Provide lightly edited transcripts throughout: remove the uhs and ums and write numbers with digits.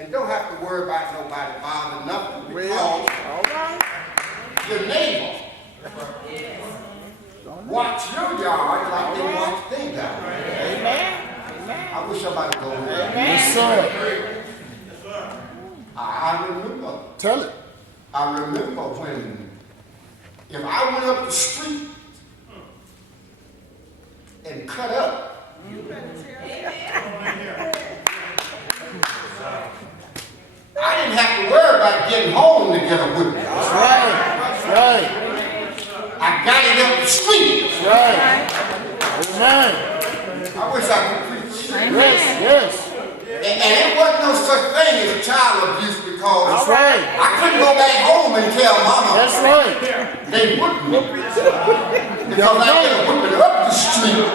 And don't have to worry about nobody bothering nothing because All right. your neighbor watch your yard like they watch their yard. Amen. I wish somebody go there. Yes, sir. I remember. Tell it. I remember when, if I went up the street and cut up, I didn't have to worry about getting home to get a whipping. That's right. That's right. I got it up the street. That's right. Amen. I wish I could preach. Yes, yes. And it wasn't no such thing as child abuse because That's right. I couldn't go back home and tell mama. That's right. They wouldn't. Because I get a whipping up the street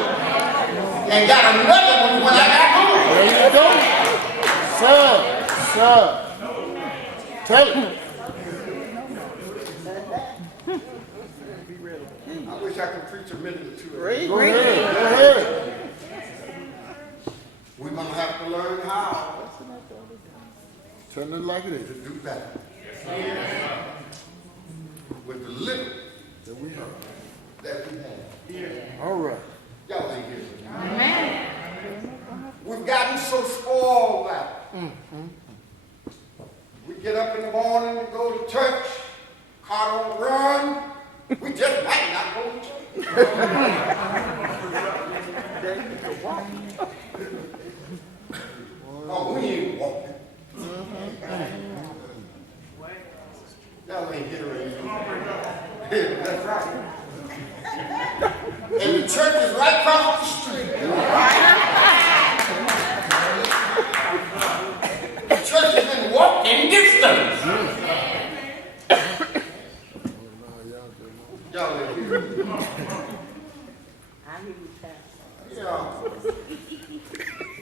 and got another one when I got home. There you go. Sir, sir. Tell it. I wish I could preach a minute or two. Go ahead. Go ahead. We're going to have to learn how Turn it like it is. to do better. With the little That we have. that we have. All right. Y'all ain't here. Amen. We've gotten so spoiled now. We get up in the morning and go to church. Car don't run. We just might not go to church. Oh, we ain't walking. Y'all ain't hearing me. That's right. And the church is right across the street. The church is in walking distance. Y'all ain't hearing me. Yeah.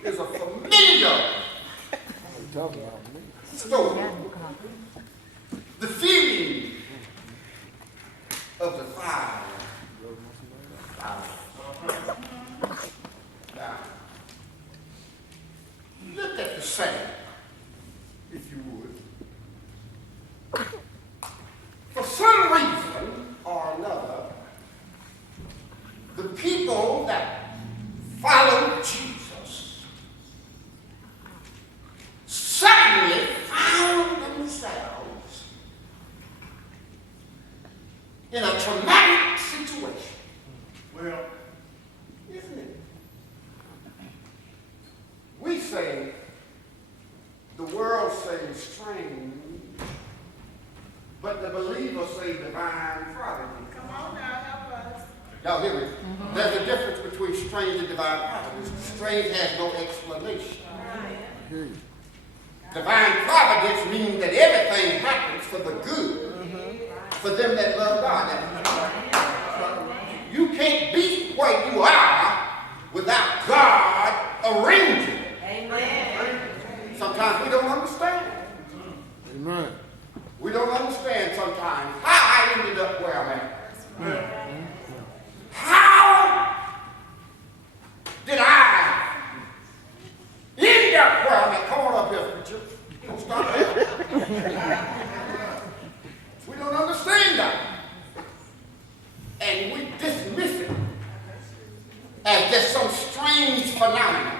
It's a familiar story. The feeling of the fire. Now, look at the sand, if you would. For some reason or another, the people that followed Jesus suddenly found themselves in a traumatic situation. Well, isn't it? We say, the world says strange, but the believers say divine providence. Come on now, help us. Y'all hear me? There's a difference between strange and divine providence. Strange has no explanation. Divine providence means that everything happens for the good, for them that love God. You can't be where you are without God arranging it. Amen. Sometimes we don't understand. Amen. We don't understand sometimes how I ended up where I'm at. How did I end up where I'm at? Come on up here, preacher. Don't stop there. We don't understand that. And we dismiss it as just some strange phenomenon.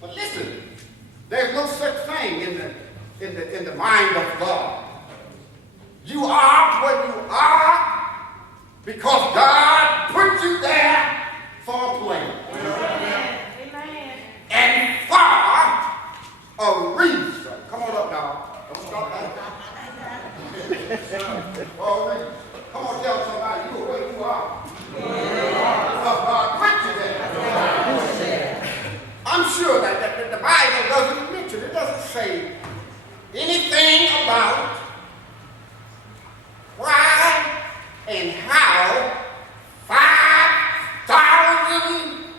But listen, there's no such thing in the mind of God. You are where you are because God put you there for a plan. Amen. And for a reason. Come on up now. Don't stop that. For a reason. Come on, tell somebody you are where you are. Because God put you there. I'm sure that the Bible doesn't mention, it doesn't say anything about why and how 5,000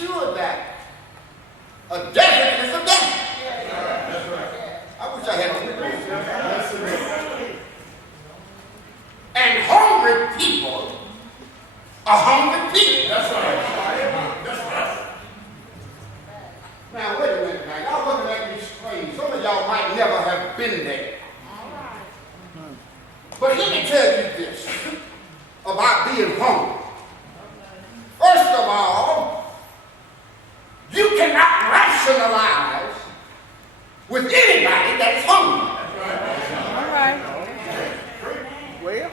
sure that a desert is a desert. I wish I had one. And hungry people are hungry people. That's right. Now, wait a minute now. Y'all looking at me strange. Some of y'all might never have been there. But let me tell you this about being hungry. First of all, you cannot rationalize with anybody that is hungry. All right. Well,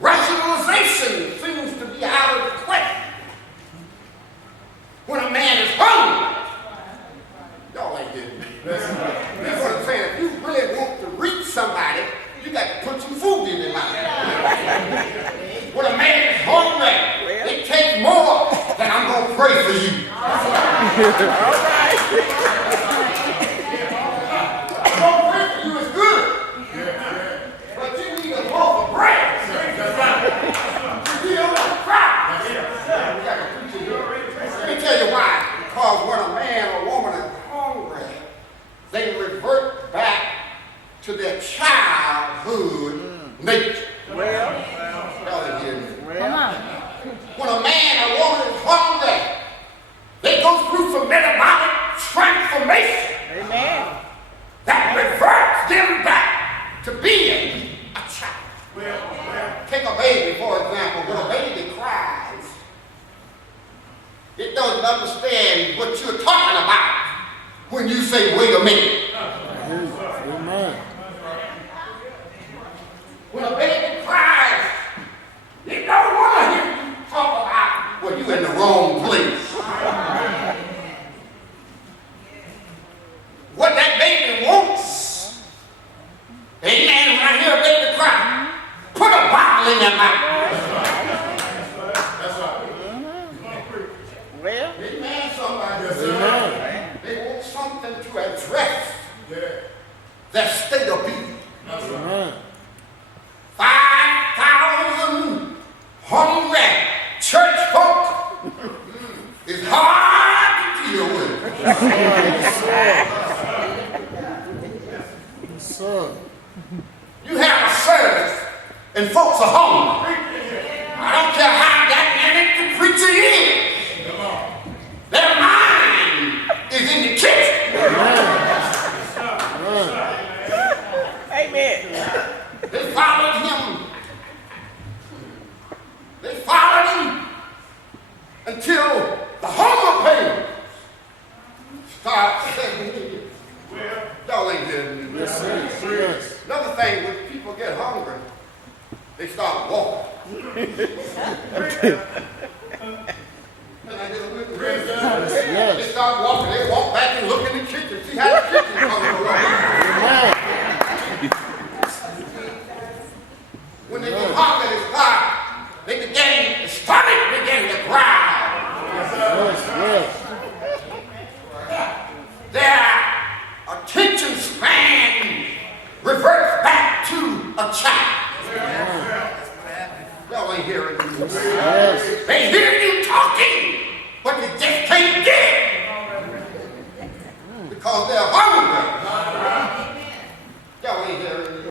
rationalization seems to be out of the question. When a man is hungry, y'all ain't getting me. That's what I'm saying. If you really want to reach somebody, you got to put some food in their mouth. When a man is hungry, it takes more than I'm going to pray for you. All right. I'm going to pray for you is good. But you need a loaf of bread. You don't want to cry. Let me tell you why. Because when a man or woman is hungry, they revert back to their childhood nature. well, Y'all didn't hear me. come on. When a man or woman is hungry, they go through some metabolic transformation Amen. that reverts them back to being a child. Take a baby, for example. When a baby cries, it doesn't understand what you're talking about when you say, wait a minute. Amen. When a baby cries, it don't want to hear you talk about, well, you in the wrong place. What that baby wants, amen, when I hear a baby cry, put a bottle in their mouth. Well, Amen, somebody. Amen. They want something to address their state of being. Amen. 5,000 hungry church folk is hard to deal with. Sir. You have a service and folks are hungry. I don't care how dynamic the preacher is. Their mind is in the kitchen. amen. They followed him. They followed him until the hunger pains start setting in. Y'all ain't hearing me. Yes, sir. Yes. Another thing, when people get hungry, they start walking. Can I get a little bit? They start walking. They walk back and look in the kitchen. See how the kitchen coming along. Amen. When they get hungry, they stomach began to growl. Yes, yes. Their attention span reverts back to a child. Y'all ain't hearing me. Yes. They hear you talking, but they just can't get it. Because they're hungry.